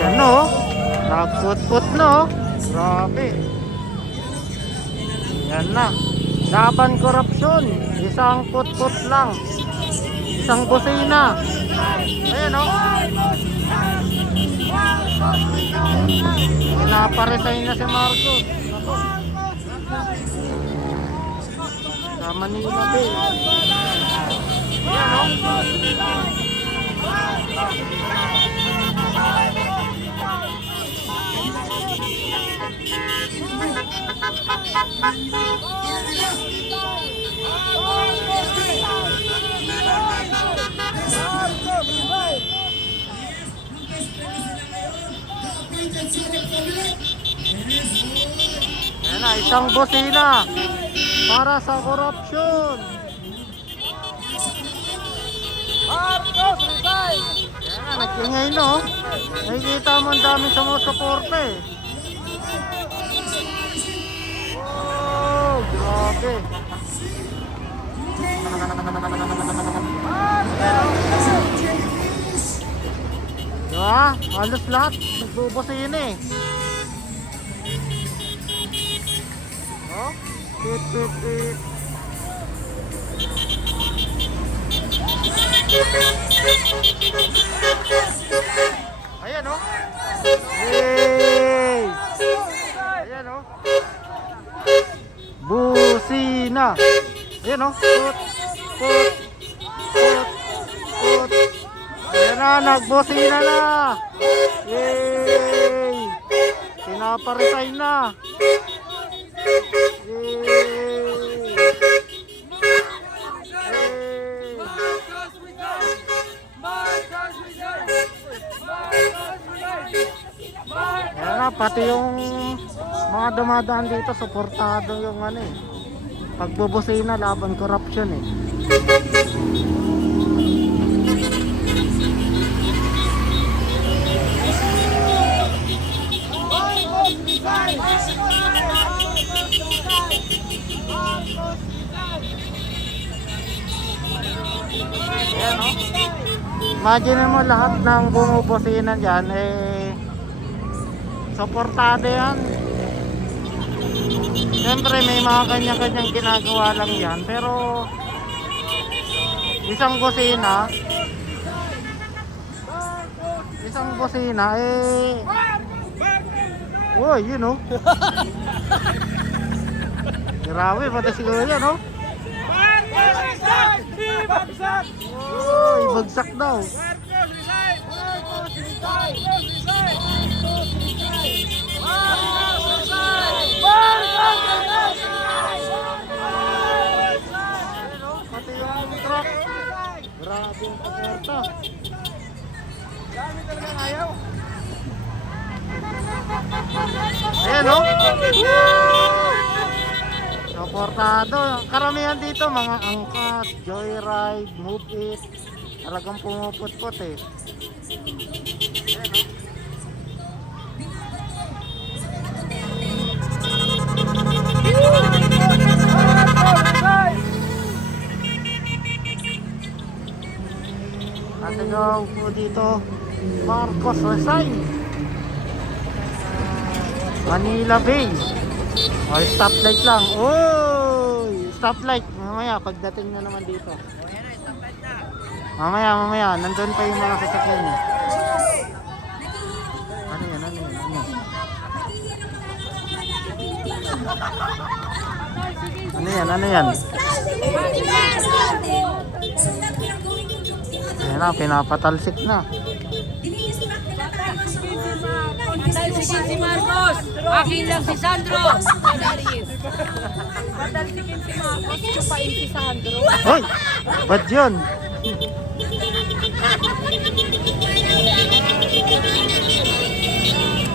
Yan no. Nagput-put no. Grabe. Yan na. Laban korupsyon. Isang put-put lang. Isang busina. Ayan o. Pinaparesign na si Marcos. Ako. Sa Manila Bay. Ayan o. Ayan na, isang busina para sa korupsyon. Marcos resign! Ayan na, nagkingay no. Nakikita mo ang dami sumusuporte eh. Oh, grabe. Diba? Halos lahat nagbubusin eh. Oh, pit pit pit. Ayan oh. Hey! Ayan oh. Busina. Ayan oh. Put, put, put, put. Ayan na, nagbusina na. Yay! Pinaparesign na. Ayan na, pati yung mga dumadaan dito, suportado yung ano eh, pagbubusina laban korupsyon eh. Ayan o. Imagine mo lahat ng bumubusina dyan eh, suportado yan. Siyempre may mga kanya-kanyang ginagawa lang yan, pero isang busina eh, uy, yun o. Grabe, pati siguro yan o. Uy, bagsak daw. Pati yung truck. Grabe yung paporta. Dami talagang ayaw. Ayan o. Suportado. Karamihan dito mga angkat, joyride, move it. Talagang pumuput-put eh. Ayan o. Nasigaw po dito, Marcos resign. Manila Bay. O, stoplight lang. Uy, stoplight. Mamaya, pagdating na naman dito. Mamaya, nandun pa yung mga sasakyan eh. Ano yan? Ano yan? Ayan na, pinapatalsik na. Patalsikin si Marcos. Akin lang si Sandro. Patalsikin si Marcos. Chupain si Sandro. Hoy! Ba't yun?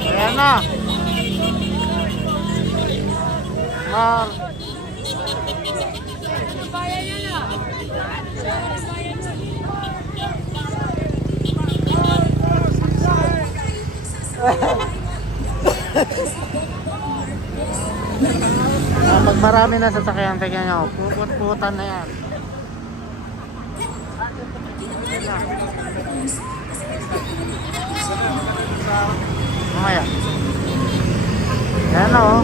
Ayan na. Pag marami na sasakyan, tingnan nyo, puput-putan na yan. Ayan na. mamaya. Yan o.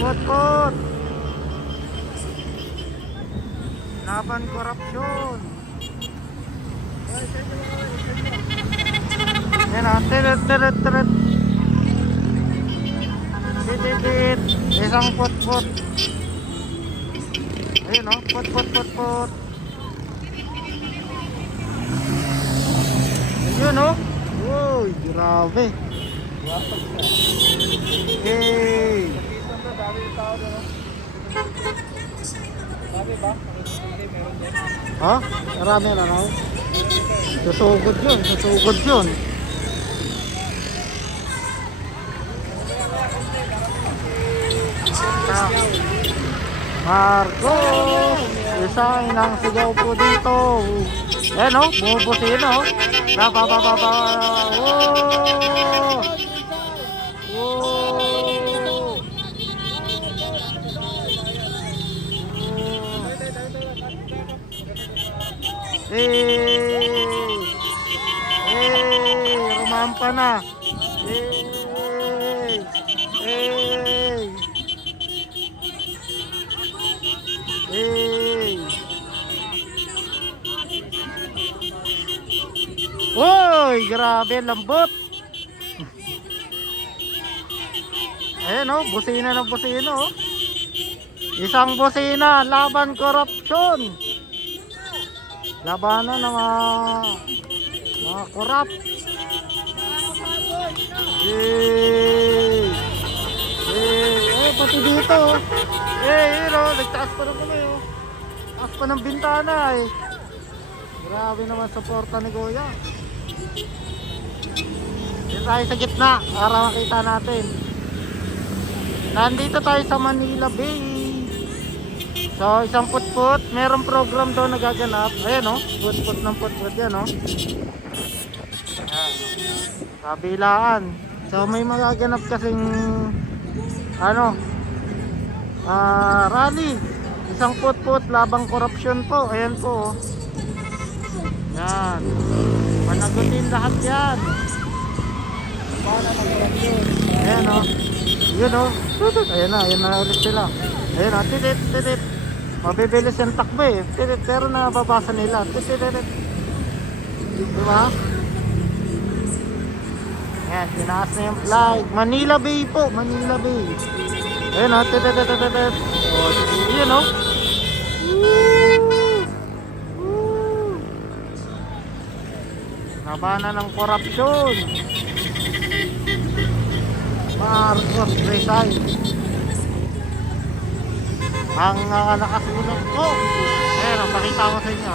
Put. Laban korupsyon. Yan o. Tirit. Titit. Isang put. Ayun o. Put. Yun o. Uy, grabe. Hey. Ha? Marami na raw. Susugod yun. Marcos, isang inang sigaw po dito. Ayan o, bumubusin o. Ba. Whoa. Rumampa na. Uy, grabe lambot. Ayan o, busina ng busina o. Isang busina, laban korupsyon. Labanan ng mga korap. Pati dito o. Nagtaas pa na kami o. Taas pa ng bintana eh. Grabe naman suporta ni Kuya. Dito tayo sa gitna para makita natin. Nandito tayo sa Manila Bay. So isang put-put, merong program daw nagaganap. Ayan o, put-put ng put-put yan o. Kabilaan. So may magaganap kasing rally. Isang put-put labang korupsyon po. Ayan po o. Yan. Managutin lahat yan. Ayan o. Yun o. Ayan na ulit sila. Ayan o. Titit. Mabibilis yung takbo eh. Titit. Pero nababasa nila. Titit. Diba? Ayan. Tinaas na yung flag. Manila Bay po. Manila Bay. Ayan o. Titit. Yun o. Labanan ng korupsyon. Marcos resign. Ang nakasunod ko. Ayan, pakita ko sa inyo.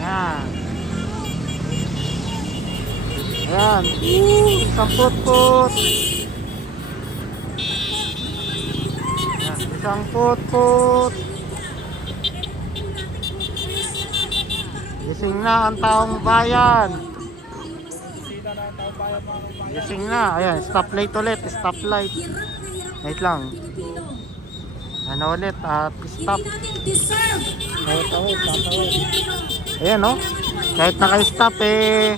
Ayan. Ayan. Isang put-put. Ayan. Isang put-put. Gising na ang taong bayan. Gising na. Ayan, stoplight ulit. Stoplight. Wait lang. Ano ulit? Stop. Tawid. Ayan o. Kahit naka-stop eh.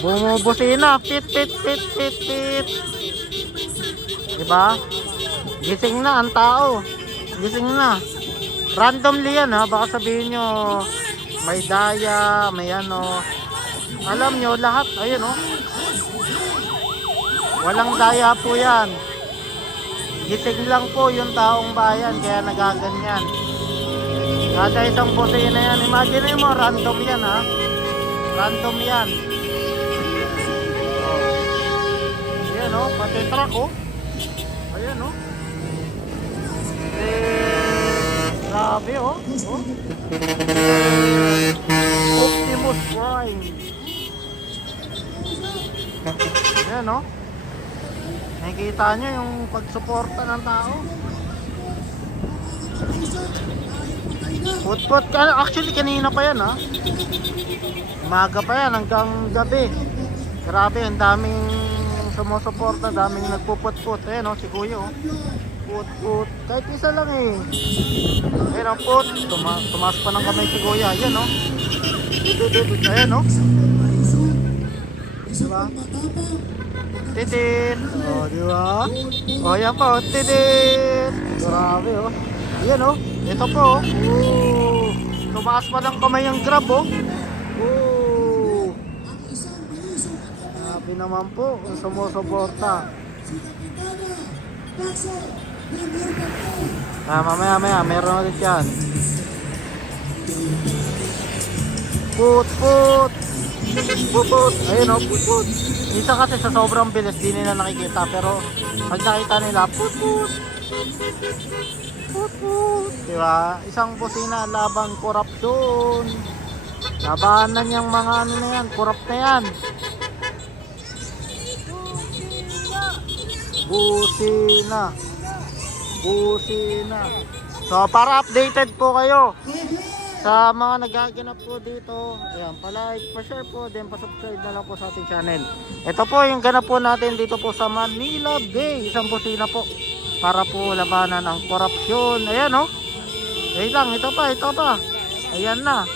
Bumubusina. Pit. Diba? Gising na ang tao. Gising na. Randomly yan ha. Baka sabihin nyo may daya, may ano. Alam nyo lahat. Ayun o. Walang daya po yan. Gising lang po yung taong bayan. Kaya nagaganyan. Kada isang busina yan. Imagine mo, random yan ha. Random yan. Ayan o. Pati truck o. Ayan o. Grabe oh. Optimus Prime. Ayan oh. Nakikita nyo yung pagsuporta ng tao. Put-put. Actually kanina pa yan ha. Umaga pa yan hanggang gabi. Grabe, ang daming sumusuporta, daming nagpuput-put. Ayan oh, si Kuya oh. Put-put. Kahit isa lang eh. Ayan ang put. Tumaas pa ng kamay si Kuya. Ayan oh. Ayan oh. Diba? Titit. Oh, diba? Oh, yan po. Titit. Grabe, oh. Yan, oh. Ito po, oh. Oh. Tumaas pa ng kamay ang Grab, oh. Oh. Grabe naman po. Ang sumusuporta. Mamaya, meron ulit yan. Put. Ayun, oh, put. Minsan kasi sa sobrang bilis, di nila nakikita. Pero pag nakita nila, put. Diba? Isang busina laban korupsyon. Labanan niyang mga ano na yan, corrupt na yan. Busina. So para updated po kayo sa mga nagaganap po dito, ayan, pa-like, pa-share po, then pa-subscribe na lang po sa ating channel. Ito po yung ganap po natin dito po sa Manila Bay, isang busina po para po labanan ang korupsyon. Ayan, oh. Wait lang, ito pa. Ayan na.